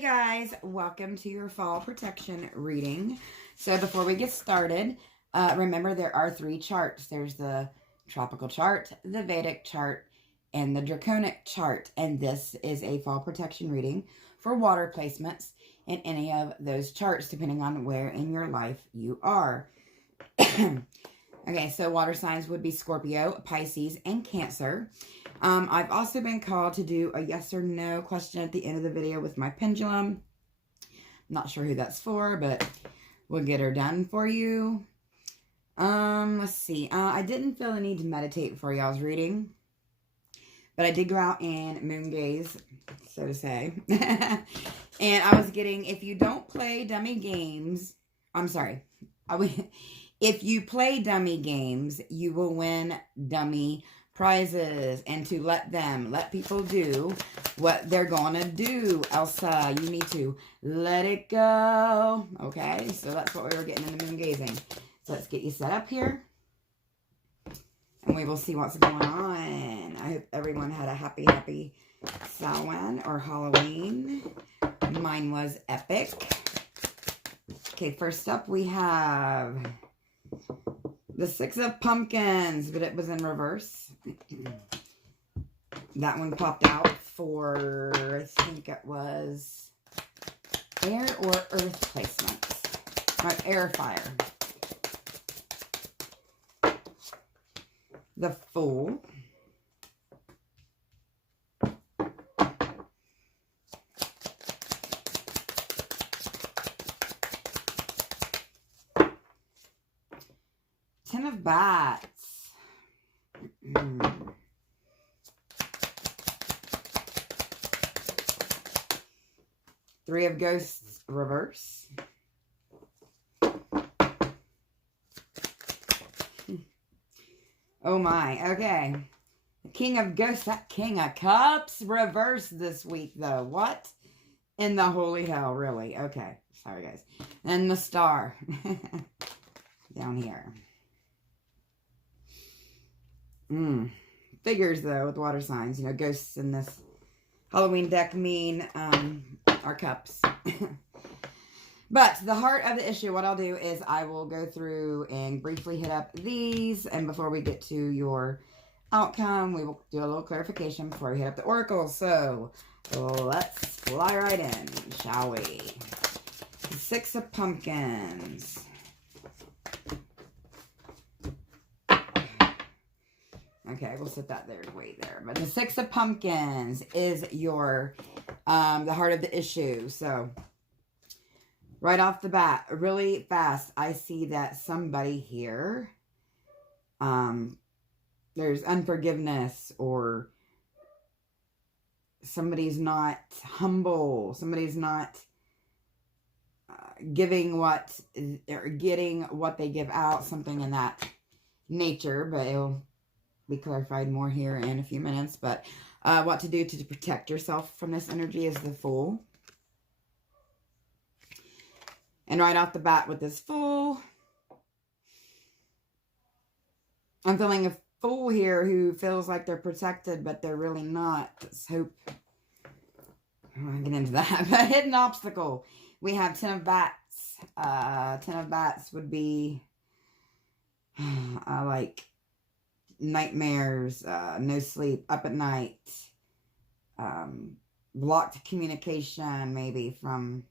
Hey guys, welcome to your fall protection reading. So before we get started, remember there are 3 charts. There's the tropical chart, the Vedic chart, and the draconic chart. And this is a fall protection reading for water placements in any of those charts, depending on where in your life you are. Okay, so water signs would be Scorpio, Pisces, and Cancer. I've also been called to do a yes or no question at the end of the video with my pendulum. Not sure who that's for, but we'll get her done for you. Let's see. I didn't feel the need to meditate for y'all's reading, but I did go out and moon gaze, so to say. And I was getting, if you don't play dummy games, if you play dummy games, you will win dummy prizes. And to let people do what they're gonna do, Elsa, you need to let it go. Okay, so that's what we were getting in the moon gazing. So let's get you set up here, and we will see what's going on. I hope everyone had a happy Samhain or Halloween. Mine was epic. Okay, first up we have the 6 of Pumpkins, but it was in reverse. That one popped out for, I think it was air or earth placements. Right, air, fire. The Fool. Ten of Bats. 3 of Ghosts, reverse. Oh my, okay. The King of Ghosts, that King of Cups, reverse this week though. What in the holy hell, really? Okay, sorry guys. And the Star down here. Figures though with water signs, you know, ghosts in this Halloween deck mean our cups. But the heart of the issue, what I'll do is I will go through and briefly hit up these, and before we get to your outcome, we will do a little clarification before we hit up the oracle. So let's fly right in, shall we? 6 of Pumpkins. Okay, we'll set that there, wait there. But the 6 of Pumpkins is your, the heart of the issue. So, right off the bat, really fast, I see that somebody here, there's unforgiveness, or somebody's not humble, somebody's not giving what, or getting what they give out, something in that nature, but it'll be clarified more here in a few minutes. But what to do to protect yourself from this energy is the Fool. And right off the bat with this Fool, I'm feeling a Fool here who feels like they're protected, but they're really not. Let's hope. I don't want to get into that. But hidden obstacle. We have 10 of Bats. 10 of Bats would be like nightmares, no sleep, up at night, blocked communication maybe from,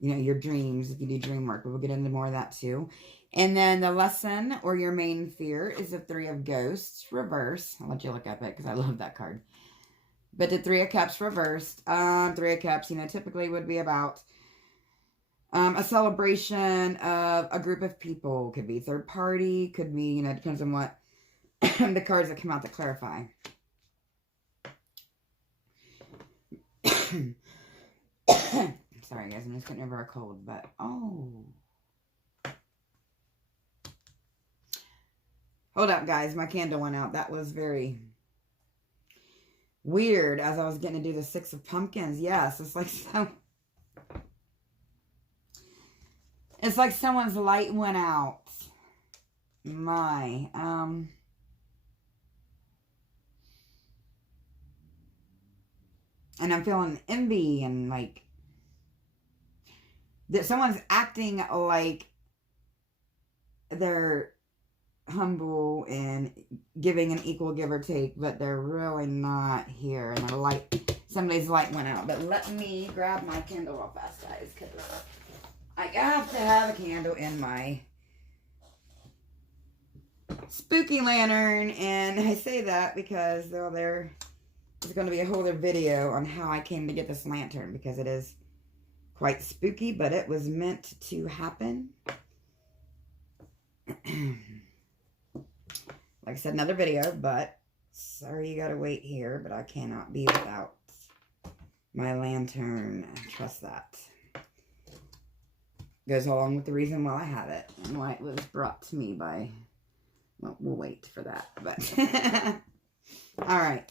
you know, your dreams, if you do dream work. We'll get into more of that too. And then the lesson or your main fear is the 3 of Ghosts, reverse. I'll let you look up it because I love that card. But the 3 of Cups reversed. 3 of Cups, you know, typically would be about a celebration of a group of people. Could be third party, could be, you know, depends on what the cards that come out to clarify. Sorry guys, I'm just getting over a cold, but oh. Hold up guys, my candle went out. That was very weird as I was getting to do the 6 of Pumpkins. Yes, it's like it's like someone's light went out. My And I'm feeling envy and like that someone's acting like they're humble and giving an equal give or take, but they're really not here. And their light, somebody's light went out. But let me grab my candle real fast, guys, because I have to have a candle in my spooky lantern. And I say that because there's going to be a whole other video on how I came to get this lantern, because it is quite spooky, but it was meant to happen. Like I said, another video, but sorry you gotta wait here, but I cannot be without my lantern. Trust that. Goes along with the reason why I have it and why it was brought to me by, well, we'll wait for that, but all right.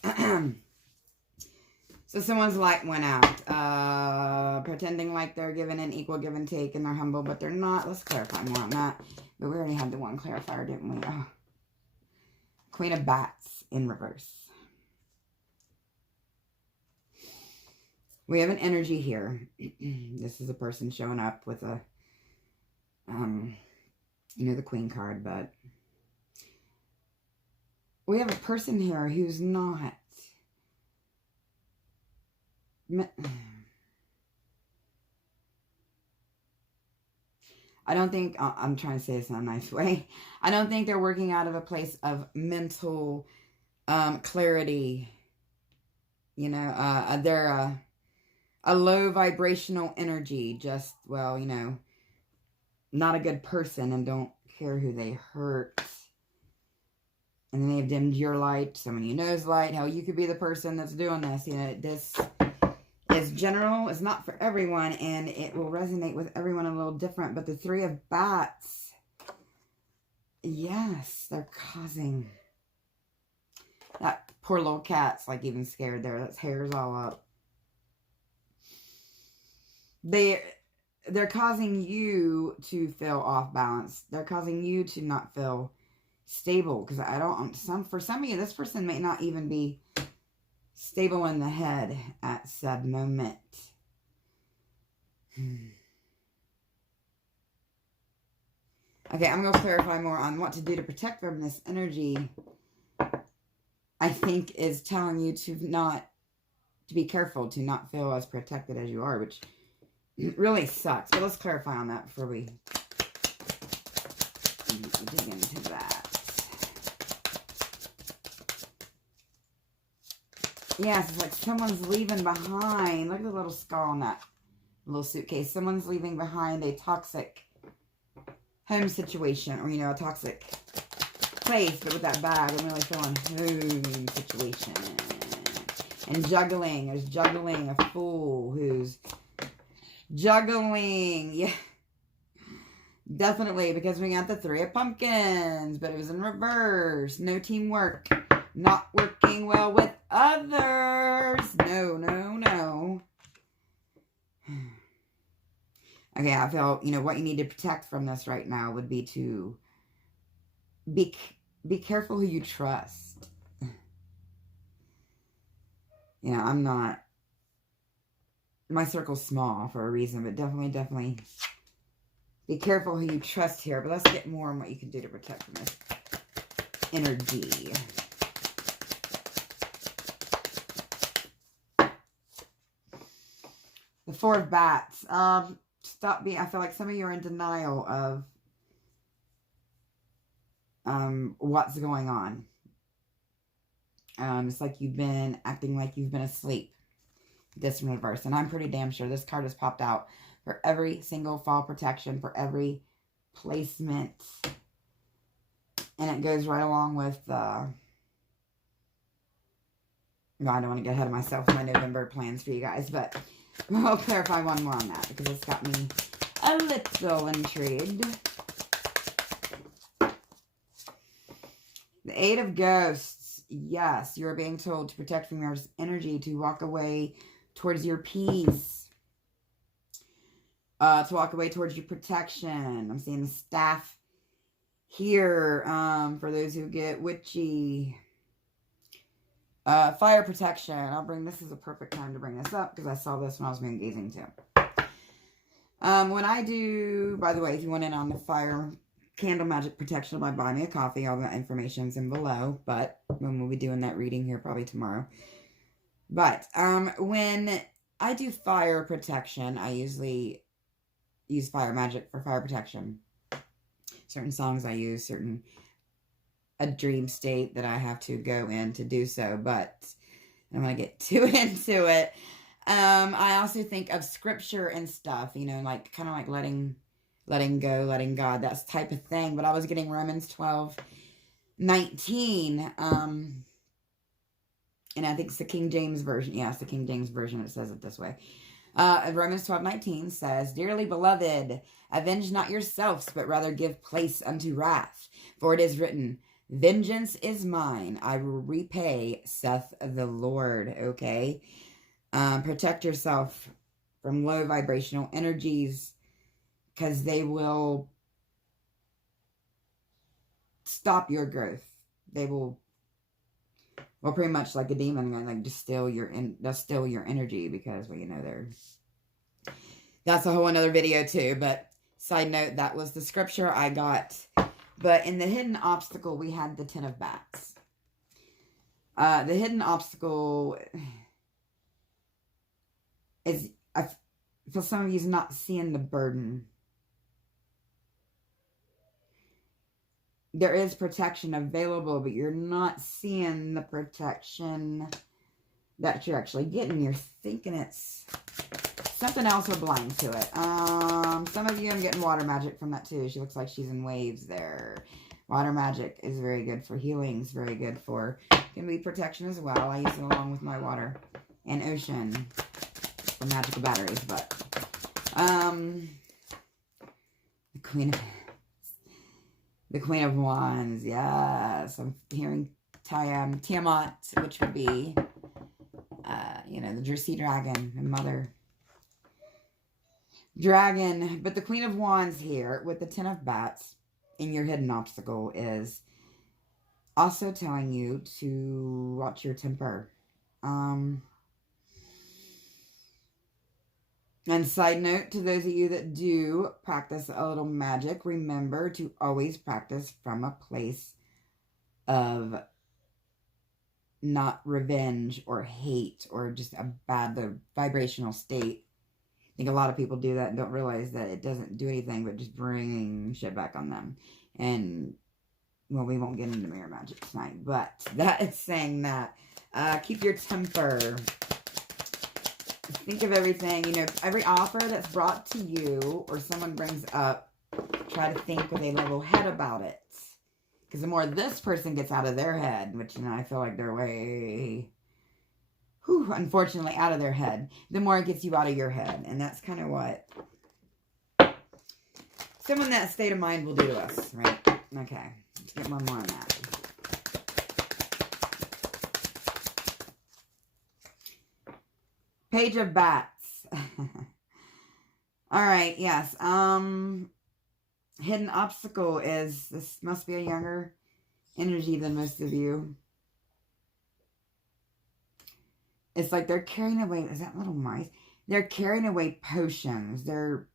So someone's light went out, pretending like they're giving an equal give and take and they're humble, but they're not. Let's clarify more on that. But we already had the one clarifier, didn't we? Oh. Queen of Bats in reverse. We have an energy here. This is a person showing up with a, the Queen card, but we have a person here who's not. I don't think, I'm trying to say this in a nice way. I don't think they're working out of a place of mental clarity. You know, they're a low vibrational energy. Just, well, you know, not a good person and don't care who they hurt. And then they've dimmed your light, someone you know's light. Hell, you could be the person that's doing this. You know, this is general, it's not for everyone, and it will resonate with everyone a little different. But the Three of Bats, yes, they're causing, that poor little cat's like even scared there. Its hair's all up. They're causing you to feel off balance. They're causing you to not feel stable, because for some of you, this person may not even be stable in the head at said moment. Okay, I'm going to clarify more on what to do to protect from this energy. I think is telling you to be careful, to not feel as protected as you are, which really sucks. But let's clarify on that before we dig into that. Yes, it's like someone's leaving behind. Look at the little skull on that little suitcase. Someone's leaving behind a toxic home situation, or, you know, a toxic place, but with that bag, I'm really feeling home situation. And juggling. There's juggling, a fool who's juggling. Yeah. Definitely, because we got the Three of Pumpkins, but it was in reverse. No teamwork. Not working well with others. No, no, no. Okay, I feel, you know, what you need to protect from this right now would be to be careful who you trust. You know, I'm not, my circle's small for a reason, but definitely be careful who you trust here. But let's get more on what you can do to protect from this energy. The Four of Bats. Stop being, I feel like some of you are in denial of what's going on. It's like you've been acting like you've been asleep. This in reverse. And I'm pretty damn sure this card has popped out for every single fall protection, for every placement. And it goes right along with, I don't want to get ahead of myself with my November plans for you guys, but I'll clarify one more on that, because it's got me a little intrigued. The Eight of Ghosts. Yes, you're being told to protect from your energy, to walk away towards your peace. To walk away towards your protection. I'm seeing the staff here, for those who get witchy. Fire protection. This is a perfect time to bring this up because I saw this when I was moon gazing too. When I do, by the way, if you want in on the fire candle magic protection by Buy Me a Coffee, all the information's in below, but when we'll be doing that reading here probably tomorrow. But when I do fire protection, I usually use fire magic for fire protection. Certain songs I use, a dream state that I have to go in to do so, but I don't want to get too into it. I also think of scripture and stuff, you know, like kind of like letting go, letting God, that type of thing. But I was getting Romans 12:19, and I think it's the King James Version. Yeah, it's the King James Version. It says it this way. Romans 12:19 says, "Dearly beloved, avenge not yourselves, but rather give place unto wrath. For it is written, vengeance is mine, I will repay, saith the Lord." Okay? Protect yourself from low vibrational energies, because they will stop your growth. They will, well, pretty much like a demon, like just they'll steal your energy, because, well, you know, that's a whole another video too. But side note, that was the scripture I got. But in the hidden obstacle, we had the 10 of bats. The hidden obstacle is, I feel some of you's not seeing the burden. There is protection available, but you're not seeing the protection that you're actually getting. You're thinking it's something else or blind to it. Some of you, I'm getting water magic from that too. She looks like she's in waves there. Water magic is very good for healing. It's very good for, can be protection as well. I use it along with my water and ocean for magical batteries. But the Queen of Wands, yes. I'm hearing Tiamat, which would be, you know, the sea dragon, the mother dragon. But the Queen of Wands here with the 10 of bats in your hidden obstacle is also telling you to watch your temper. And side note, to those of you that do practice a little magic, remember to always practice from a place of not revenge or hate or just a bad vibrational state. I think a lot of people do that and don't realize that it doesn't do anything but just bring shit back on them. And, well, we won't get into mirror magic tonight, but that is saying that. Keep your temper. Think of everything, you know, every offer that's brought to you or someone brings up, try to think with a level head about it. Because the more this person gets out of their head, which, you know, I feel like they're way, unfortunately, out of their head, the more it gets you out of your head. And that's kind of what someone in that state of mind will do to us, right? Okay, let's get one more on that. Page of Bats. All right, yes. Hidden obstacle is, this must be a younger energy than most of you. It's like they're carrying away, is that little mice? They're carrying away potions. They're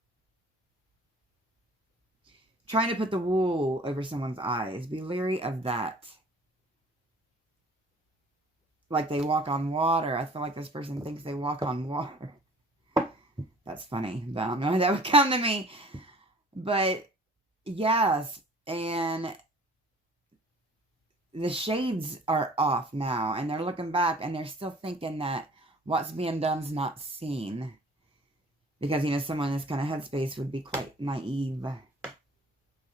trying to put the wool over someone's eyes. Be leery of that. Like they walk on water. I feel like this person thinks they walk on water. That's funny, but I don't know how that would come to me. But yes, and the shades are off now, and they're looking back, and they're still thinking that what's being done's not seen. Because, you know, someone in this kind of headspace would be quite naive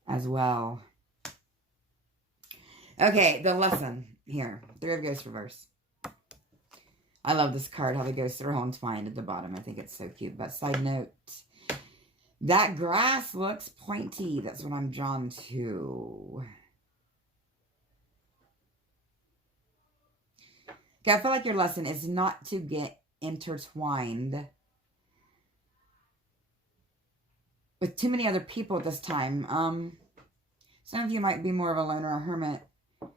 as well. Okay, the lesson here. Three of Ghosts reverse. I love this card, how the ghosts are all entwined at the bottom. I think it's so cute. But side note, that grass looks pointy. That's what I'm drawn to. Okay, I feel like your lesson is not to get intertwined with too many other people at this time. Some of you might be more of a loner or hermit.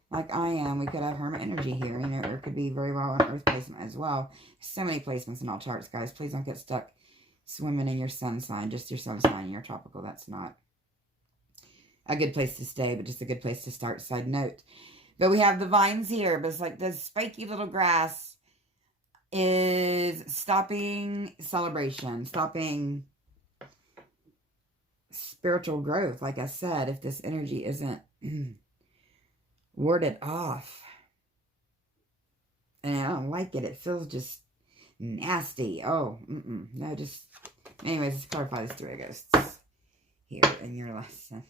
like I am. We could have Hermit energy here, you know, or it could be very well an Earth placement as well. So many placements in all charts, guys. Please don't get stuck swimming in your sun sign, just your sun sign, your tropical. That's not a good place to stay, but just a good place to start. Side note. But we have the vines here, but it's like this spiky little grass is stopping celebration, stopping spiritual growth. Like I said, if this energy isn't warded off. And I don't like it. It feels just nasty. Oh, no, just... Anyways, let's clarify this three ghosts here in your lesson.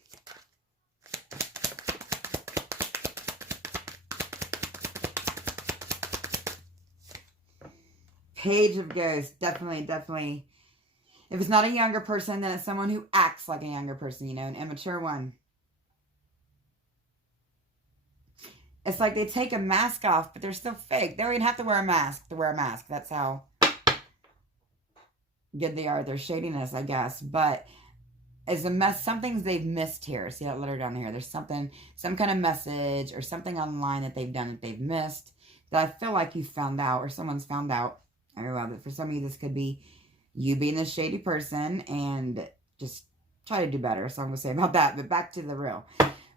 Page of Ghosts. Definitely, definitely. If it's not a younger person, then it's someone who acts like a younger person, you know, an immature one. It's like they take a mask off, but they're still fake. They don't even have to wear a mask to wear a mask. That's how good they are. Their shadiness, I guess. But as a mess, some things they've missed here. See that letter down here? There's something, some kind of message or something online that they've done that they've missed that I feel like you found out or someone's found out. I love it. For some of you, this could be you being a shady person and just try to do better. That's all I'm going to say about that. But back to the real.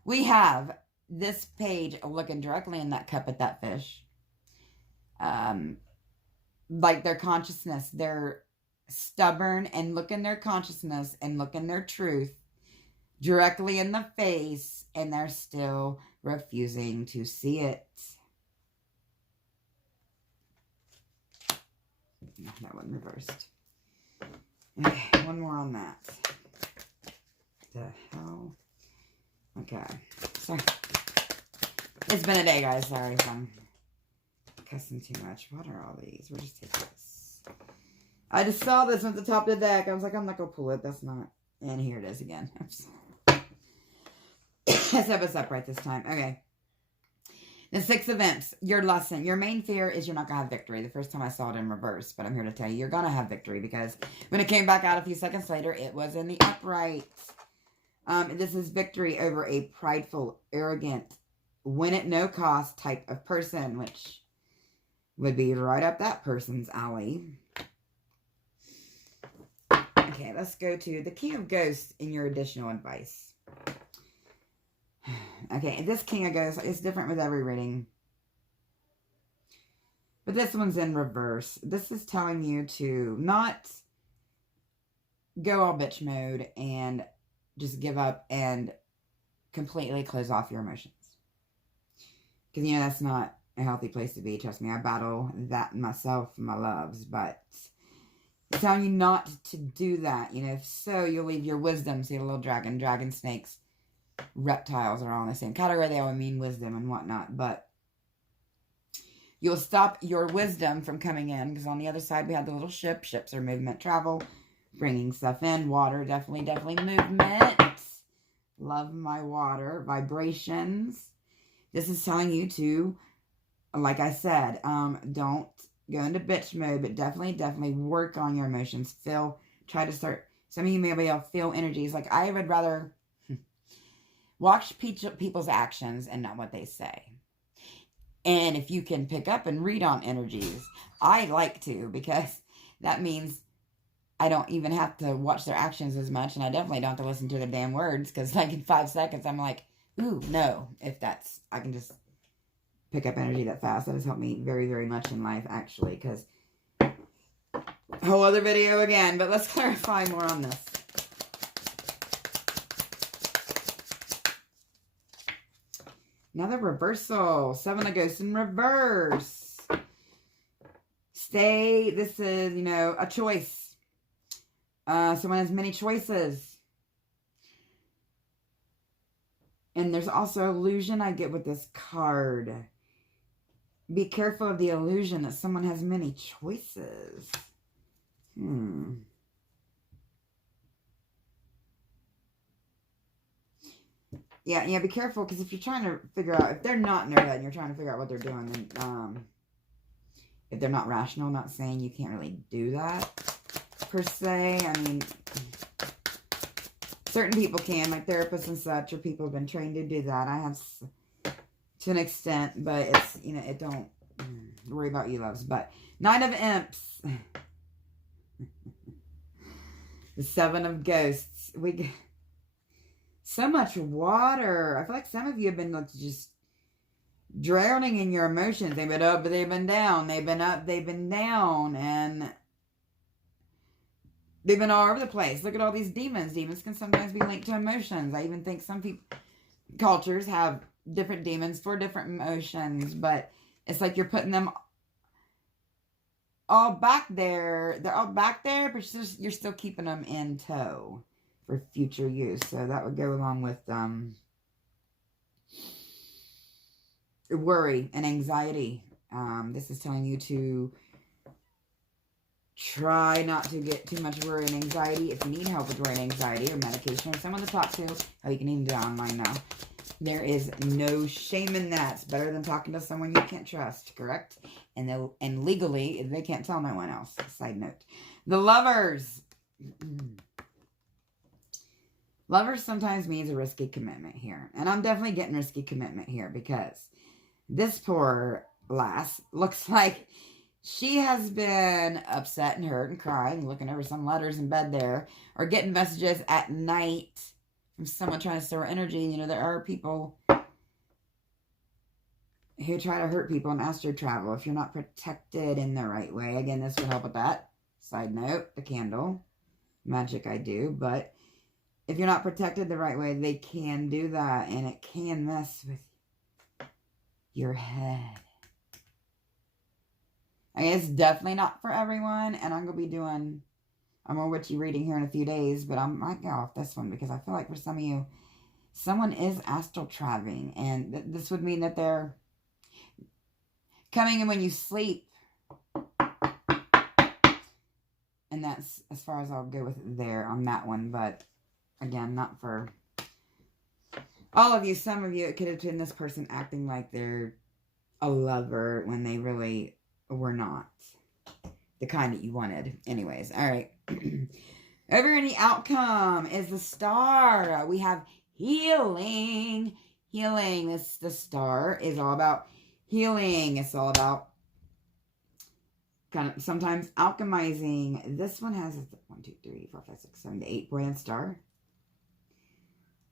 We have this page looking directly in that cup at that fish. Like their consciousness, they're stubborn and look in their consciousness and look in their truth directly in the face, and they're still refusing to see it. That one reversed. Okay, one more on that. The hell? Okay. Sorry. It's been a day, guys. Sorry if I'm cussing too much. What are all these? We'll just take this. I just saw this at the top of the deck. I was like, I'm not going to pull it. That's not. And here it is again. Let's have us upright this time. Okay. The Six of Imps. Your lesson. Your main fear is you're not going to have victory. The first time I saw it in reverse. But I'm here to tell you, you're going to have victory. Because when it came back out a few seconds later, it was in the upright. This is victory over a prideful, arrogant, win at no cost type of person, which would be right up that person's alley. Okay, let's go to the King of Ghosts in your additional advice. Okay, this King of Ghosts is different with every reading. But this one's in reverse. This is telling you to not go all bitch mode and just give up and completely close off your emotions. Because, you know, that's not a healthy place to be. Trust me, I battle that myself, my loves. But it's telling you not to do that. You know, if so, you'll leave your wisdom. See a little dragon, dragon, snakes, reptiles are all in the same category. They all mean wisdom and whatnot. But you'll stop your wisdom from coming in. Because on the other side, we have the little ship. Ships are movement, travel, bringing stuff in. Water, definitely movement. Love my water. Vibrations. This is telling you to, like I said, don't go into bitch mode, but definitely work on your emotions. Try to start, some of you may be able to feel energies. Like I would rather watch people's actions and not what they say. And if you can pick up and read on energies, I like to, because that means I don't even have to watch their actions as much, and I definitely don't have to listen to their damn words, because like in 5 seconds, I'm like, ooh, no. If that's, I can just pick up energy that fast. That has helped me very, very much in life, actually, because whole other video again, but let's clarify more on this. Another reversal. 7 of Ghosts in reverse. This is, you know, a choice. Someone has many choices. And there's also illusion I get with this card. Be careful of the illusion that someone has many choices. Yeah, be careful, because if you're trying to figure out, if they're not in their head and you're trying to figure out what they're doing, then, if they're not rational, I'm not saying you can't really do that, per se. I mean, certain people can, like therapists and such, or people have been trained to do that. I have to an extent, but it's, you know, it don't worry about you, loves. But Nine of Imps, the Seven of Ghosts. We get so much water. I feel like some of you have been like just drowning in your emotions. They've been up, but they've been down. They've been up, they've been down, and they've been all over the place. Look at all these demons. Demons can sometimes be linked to emotions. I even think some cultures have different demons for different emotions, but it's like you're putting them all back there. They're all back there, but you're still keeping them in tow for future use. So that would go along with worry and anxiety. This is telling you to try not to get too much worry and anxiety. If you need help with worry and anxiety or medication or someone to talk to, you can even do it online now. There is no shame in that. It's better than talking to someone you can't trust, correct? And legally, they can't tell no one else. Side note. The Lovers. Lovers sometimes means a risky commitment here. And I'm definitely getting risky commitment here because this poor lass looks like she has been upset and hurt and crying, looking over some letters in bed there, or getting messages at night from someone trying to store energy. You know, there are people who try to hurt people in astral travel if you're not protected in the right way. Again, this would help with that. Side note, the candle. Magic I do. But if you're not protected the right way, they can do that. And it can mess with your head. I mean, it's definitely not for everyone. And I'm going to be doing a more witchy reading here in a few days. But I might go off this one because I feel like for some of you, someone is astral traveling. And this would mean that they're coming in when you sleep. And that's as far as I'll go with there on that one. But again, not for all of you. Some of you, it could have been this person acting like they're a lover when they really were not. The kind that you wanted. Anyways, all right. Over in the outcome is the Star. We have healing. Healing. The Star is all about healing. It's all about kind of sometimes alchemizing. This one has 1, 2, 3, 4, 5, 6, 7, 8 pointed star.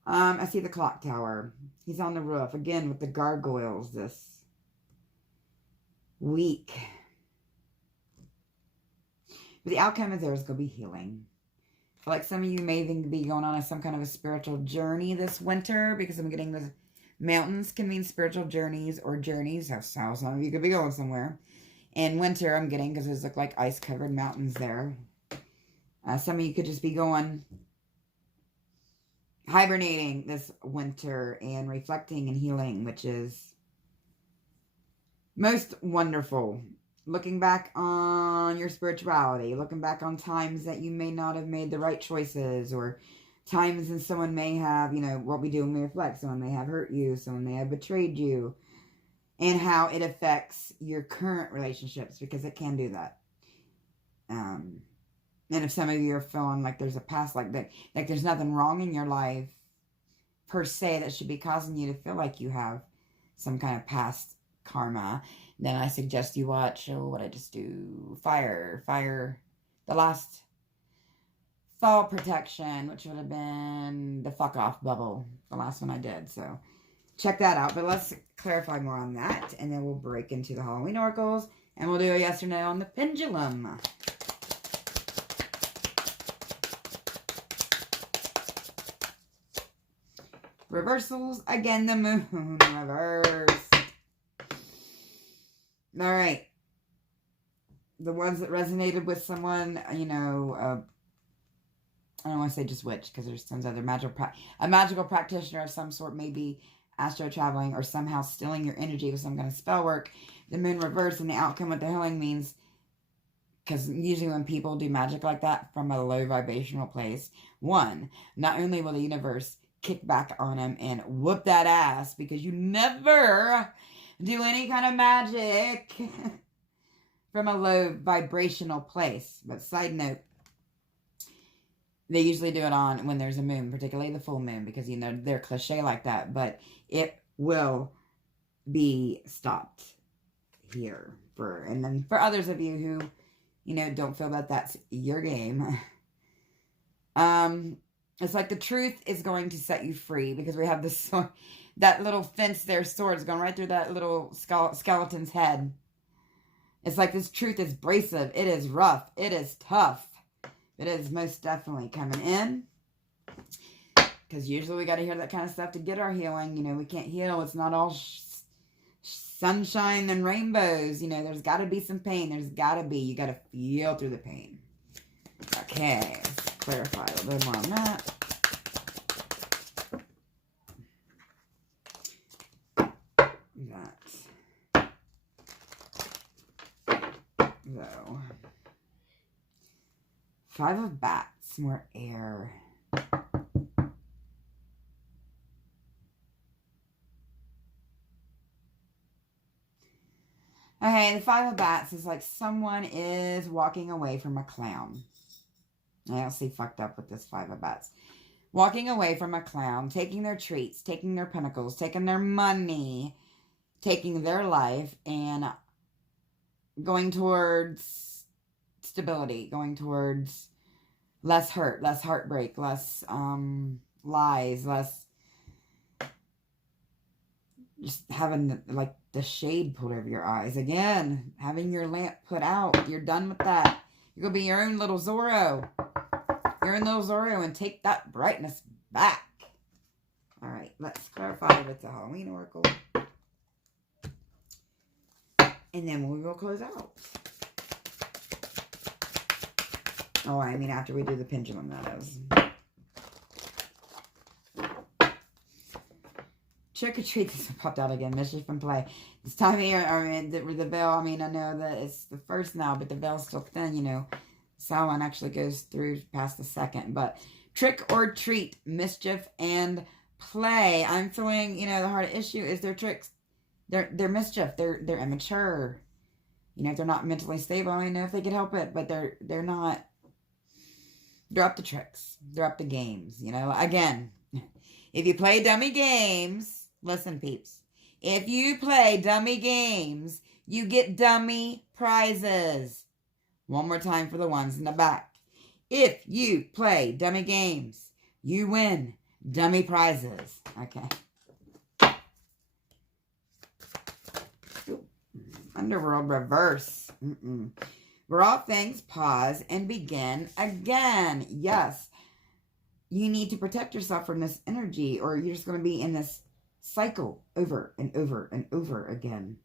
I see the clock tower. He's on the roof again with the gargoyles this week. But the outcome is there's going to be healing. I feel like some of you may even be going on some kind of a spiritual journey this winter because I'm getting the mountains can mean spiritual journeys or journeys. That's how some of you could be going somewhere. And winter I'm getting because those look like ice-covered mountains there. Some of you could just be going hibernating this winter and reflecting and healing, which is most wonderful. Looking back on your spirituality, looking back on times that you may not have made the right choices, or times when someone may have, you know, what we do when we reflect, someone may have hurt you, someone may have betrayed you, and how it affects your current relationships, because it can do that. And if some of you are feeling like there's a past like that, like there's nothing wrong in your life per se that should be causing you to feel like you have some kind of past karma, then I suggest you watch, what I just do, Fire, the last fall protection, which would have been the fuck off bubble, the last one I did. So check that out. But let's clarify more on that, and then we'll break into the Halloween oracles, and we'll do a yes or no on the pendulum. Reversals, again, the moon reverse. All right. The ones that resonated with someone, you know, I don't want to say just witch, because there's tons of other magical practitioner of some sort, maybe astro traveling or somehow stealing your energy with some kind of spell work. The moon reverse and the outcome with the healing means, because usually when people do magic like that from a low vibrational place, one, not only will the universe kick back on them and whoop that ass, because you never do any kind of magic from a low vibrational place. But side note, they usually do it on when there's a moon, particularly the full moon, because, you know, they're cliche like that. But it will be stopped here. And then for others of you who, you know, don't feel that that's your game, it's like the truth is going to set you free, because we have this sword, that little fence there, swords going right through that little skeleton's head. It's like this truth is abrasive. It is rough. It is tough. It is most definitely coming in. Because usually we got to hear that kind of stuff to get our healing. You know, we can't heal. It's not all sunshine and rainbows. You know, there's got to be some pain. There's got to be. You got to feel through the pain. Okay, let's clarify a little bit more on that. So, 5 of Bats, more air. Okay, the 5 of Bats is like someone is walking away from a clown. I don't see fucked up with this 5 of Bats. Walking away from a clown, taking their treats, taking their pinnacles, taking their money, taking their life, and going towards stability, going towards less hurt, less heartbreak, less lies, less just having like the shade pulled over your eyes. Again, having your lamp put out. You're done with that. You're going to be your own little Zorro. Your own little Zorro, and take that brightness back. All right, let's clarify with the Halloween Oracle. And then we will close out. Oh, I mean after we do the pendulum, that is. Trick or treat has popped out again. Mischief and play. This time of year, I mean, the veil, I mean, I know that it's the first now, but the veil's still thin, you know. Samhain actually goes through past the second. But trick or treat, mischief and play. I'm feeling, you know, the hard issue is their tricks. They're mischief. They're immature. You know, if they're not mentally stable, I don't know if they could help it, but they're not. They're up to tricks. They're up to games. You know, again, if you play dummy games, listen, peeps. If you play dummy games, you get dummy prizes. One more time for the ones in the back. If you play dummy games, you win dummy prizes. Okay. Underworld reverse. Where all things pause and begin again. Yes. You need to protect yourself from this energy, or you're just going to be in this cycle over and over and over again.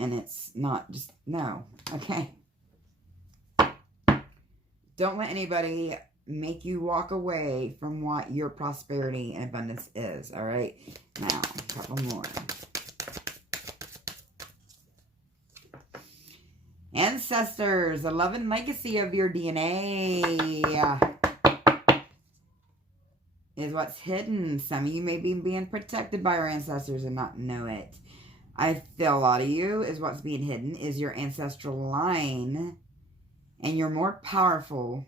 And it's not just, no. Okay. Don't let anybody make you walk away from what your prosperity and abundance is. All right. Now, a couple more. Ancestors, the love and legacy of your DNA is what's hidden. Some of you may be being protected by your ancestors and not know it. I feel a lot of you is what's being hidden is your ancestral line, and you're more powerful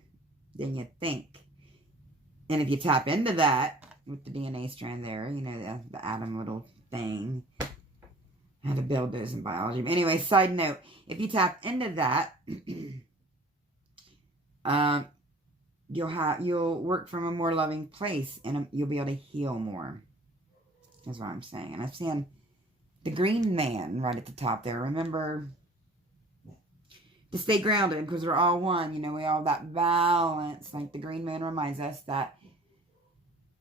than you think. And if you tap into that with the DNA strand there, you know, the atom little thing. How to build those in biology. But anyway, side note, if you tap into that, you'll work from a more loving place, and you'll be able to heal more. That's what I'm saying. And I've seen the green man right at the top there. Remember to stay grounded, because we're all one. You know, we all have that balance. Like the green man reminds us that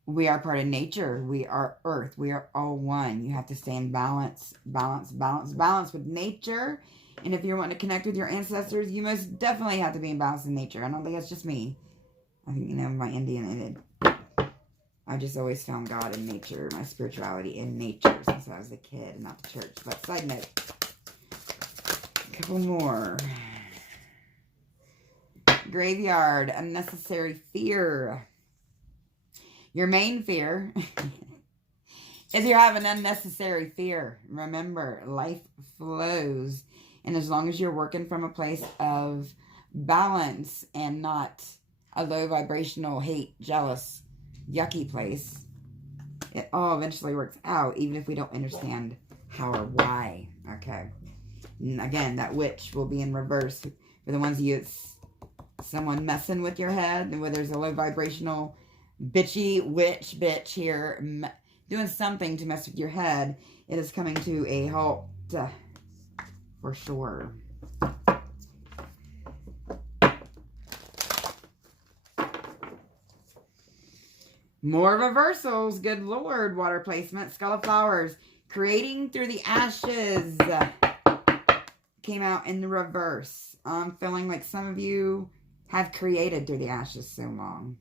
we are part of nature. We are earth. We are all one. You have to stay in balance, balance, balance, balance with nature. And if you're wanting to connect with your ancestors, you most definitely have to be in balance with nature. I don't think it's just me. I think, you know, my Indian, I just always found God in nature, my spirituality in nature since I was a kid, not the church. But side note, a couple more. Graveyard, unnecessary fear. Your main fear is you have an unnecessary fear. Remember, life flows. And as long as you're working from a place of balance and not a low vibrational, hate, jealous, yucky place, it all eventually works out, even if we don't understand how or why. Okay. And again, that witch will be in reverse. For the ones of you, it's someone messing with your head, and where there's a low vibrational bitchy witch bitch here doing something to mess with your head, it is coming to a halt for sure. More reversals. Good Lord. Water placement. Skull of Flowers. Creating through the ashes. Came out in the reverse. I'm feeling like some of you have created through the ashes so long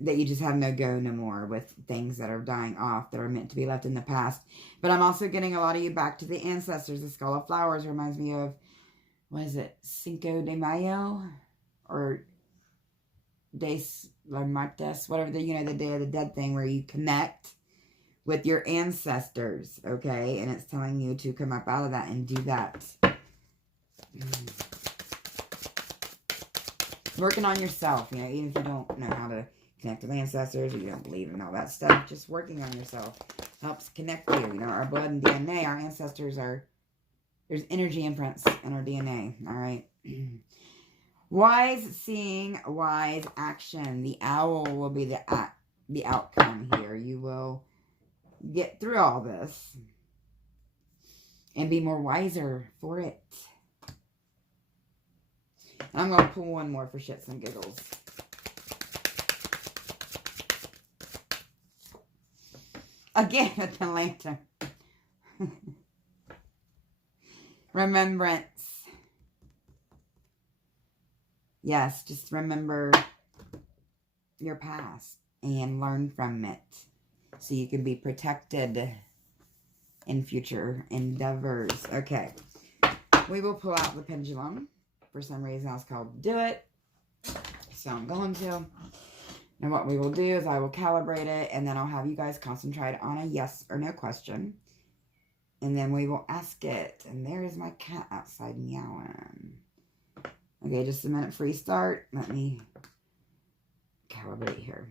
that you just have no go no more with things that are dying off, that are meant to be left in the past. But I'm also getting a lot of you back to the ancestors. The Skull of Flowers reminds me of, what is it? Cinco de Mayo? Or Days La Martes, whatever the, the Day of the Dead thing, where you connect with your ancestors, okay? And it's telling you to come up out of that and do that. Working on yourself, even if you don't know how to connect with ancestors, or you don't believe in all that stuff, just working on yourself helps connect you. Our blood and DNA, our ancestors there's energy imprints in our DNA, all right? Wise seeing, wise action. The owl will be the outcome here. You will get through all this and be more wiser for it. And I'm going to pull one more for shits and giggles. Again with the lantern. Remembrance. Yes, just remember your past and learn from it so you can be protected in future endeavors. Okay, we will pull out the pendulum. For some reason, I was called to do it, so I'm going to. And what we will do is I will calibrate it, and then I'll have you guys concentrate on a yes or no question. And then we will ask it. And there is my cat outside meowing. Okay, just a minute free start. Let me calibrate here.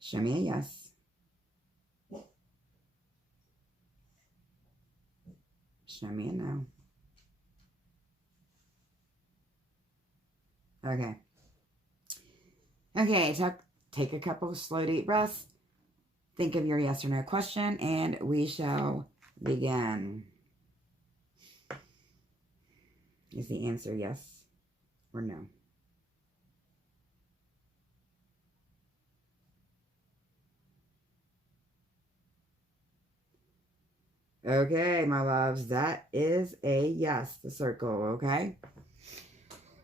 Show me a yes. Show me a no. Okay. Okay, take a couple of slow deep breaths. Think of your yes or no question, and we shall begin. Is the answer yes or no? Okay, my loves, that is a yes, the circle, okay?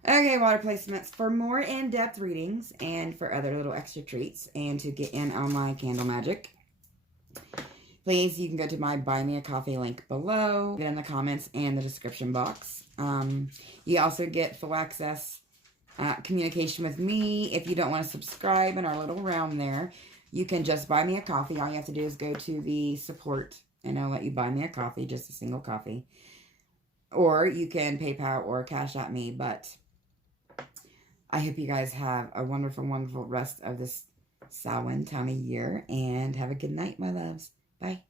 Okay, water placements. For more in-depth readings and for other little extra treats and to get in on my candle magic, please, you can go to my Buy Me a Coffee link below. Get in the comments and the description box. You also get full access communication with me. If you don't want to subscribe in our little realm there, you can just buy me a coffee. All you have to do is go to the support and I'll let you buy me a coffee, just a single coffee. Or you can PayPal or Cash at me. But I hope you guys have a wonderful, wonderful rest of this Samhain time of year. And have a good night, my loves. Bye.